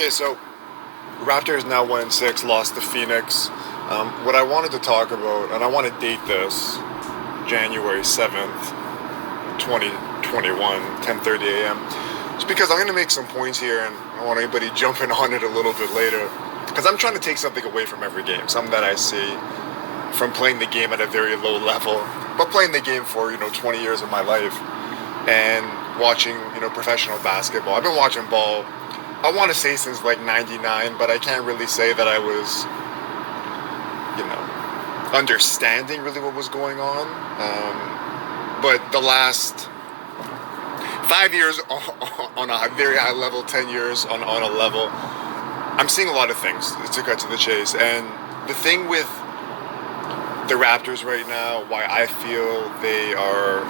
Okay, so Raptors now 1-6, lost to Phoenix. What I wanted to talk about, and I want to date this, January 7th, 2021, 10:30 a.m. It's because I'm going to make some points here, and I want anybody jumping on it a little bit later. Because I'm trying to take something away from every game, something that I see from playing the game at a very low level, but playing the game for 20 years of my life, and watching professional basketball. I've been watching ball, I want to say since like '99, but I can't really say that I was understanding really what was going on. But the last 5 years on a very high level, 10 years on a level, I'm seeing a lot of things, to cut to the chase. And the thing with the Raptors right now, why I feel they are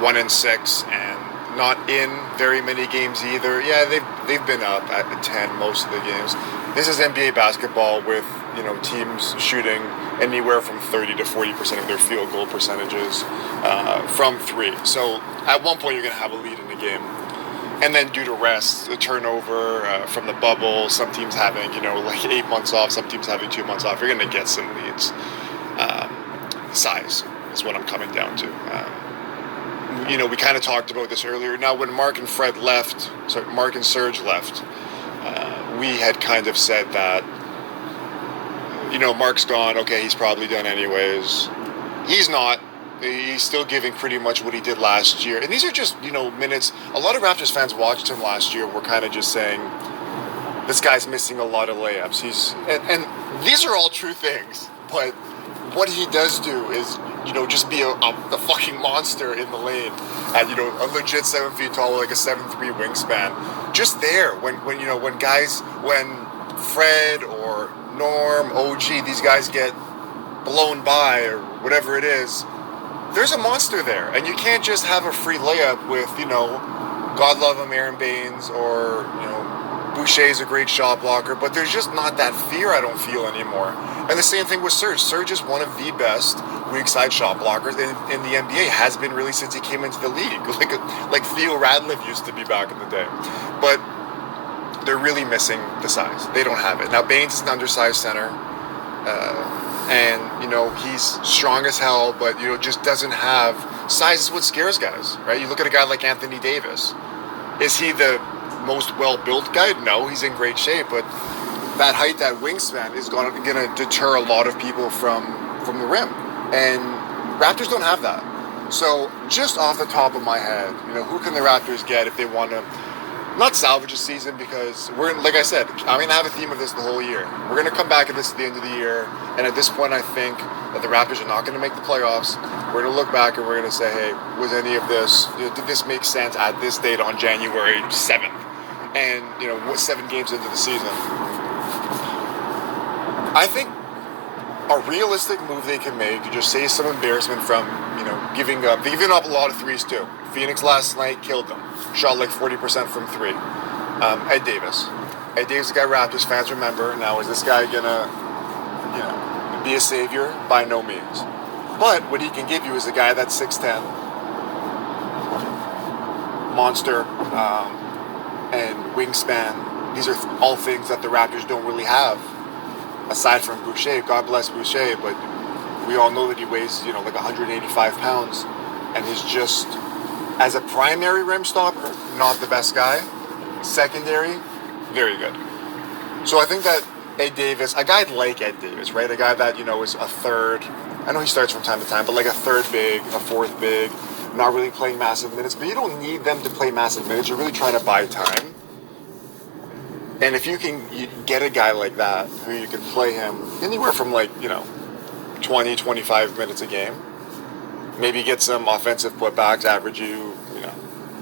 1-6 and not in very many games either. Yeah, they've been up at 10 most of the games. This is NBA basketball with teams shooting anywhere from 30 to 40% of their field goal percentages from three. So at one point you're going to have a lead in the game, and then due to rest, a turnover from the bubble, some teams having like 8 months off, some teams having 2 months off, you're going to get some leads. Size is what I'm coming down to. We kind of talked about this earlier. Now, when Mark and Serge left, we had kind of said that, Mark's gone. Okay, he's probably done anyways. He's not. He's still giving pretty much what he did last year. And these are just, minutes. A lot of Raptors fans watched him last year and were kind of just saying, this guy's missing a lot of layups. And these are all true things, but what he does do is, just be a fucking monster in the lane at, a legit 7 feet tall, like a 7'3" wingspan. Just there, when Fred or Norm, OG, these guys get blown by or whatever it is, there's a monster there. And you can't just have a free layup with, God love him, Aaron Baines, or, Boucher's a great shot blocker, but there's just not that fear I don't feel anymore. And the same thing with Serge. Serge is one of the best weak side shot blockers in the NBA, has been really since he came into the league. Like Theo Radliff used to be back in the day. But they're really missing the size. They don't have it. Now, Baines is an undersized center, and, he's strong as hell, but, just doesn't have size is what scares guys, right? You look at a guy like Anthony Davis. Is he the most well-built guy? No, he's in great shape, but that height, that wingspan is going to deter a lot of people from the rim, and Raptors don't have that. So just off the top of my head, who can the Raptors get if they want to not salvage a season? Because like I said, I'm going to have a theme of this the whole year. We're going to come back at this at the end of the year, and at this point I think that the Raptors are not going to make the playoffs. We're going to look back and we're going to say, hey, was any of this, did this make sense at this date on January 7th? And, 7 games into the season. I think a realistic move they can make to just save some embarrassment from, giving up. They've given up a lot of threes too. Phoenix last night killed them. Shot like 40% from three. Ed Davis. Ed Davis, the guy Raptors fans remember. Now, is this guy gonna, be a savior? By no means. But what he can give you is a guy that's 6'10", monster, and wingspan. These are all things that the Raptors don't really have. Aside from Boucher, God bless Boucher, but we all know that he weighs, like 185 pounds, and he's just, as a primary rim stopper, not the best guy. Secondary, very good. So I think that Ed Davis, a guy like Ed Davis, right? A guy that, is a third, I know he starts from time to time, but like a third big, a fourth big, not really playing massive minutes, but you don't need them to play massive minutes. You're really trying to buy time. And if you get a guy like that, who you can play him anywhere from 20, 25 minutes a game, maybe get some offensive putbacks, average you,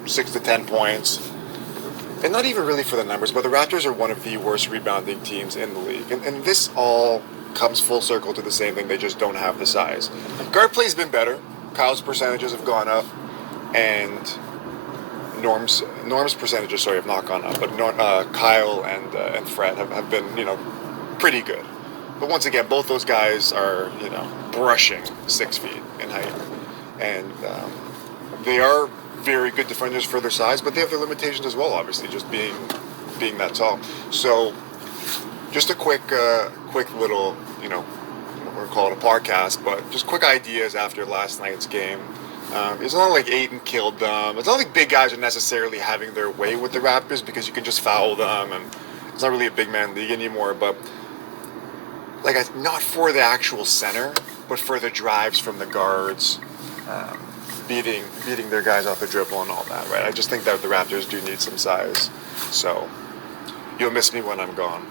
6 to 10 points. And not even really for the numbers, but the Raptors are one of the worst rebounding teams in the league. And this all comes full circle to the same thing. They just don't have the size. Guard play's been better. Kyle's percentages have gone up, and Norm's percentages, have not gone up, but Kyle and Fred have been, pretty good. But once again, both those guys are, brushing 6 feet in height. And they are very good defenders for their size, but they have their limitations as well, obviously, just being being that tall. So just a quick little, we're calling it a podcast, but just quick ideas after last night's game. It's not like Ayton killed them. It's not like big guys are necessarily having their way with the Raptors because you can just foul them, and it's not really a big man league anymore. But like, not for the actual center, but for the drives from the guards, beating their guys off the dribble and all that, right? I just think that the Raptors do need some size. So you'll miss me when I'm gone.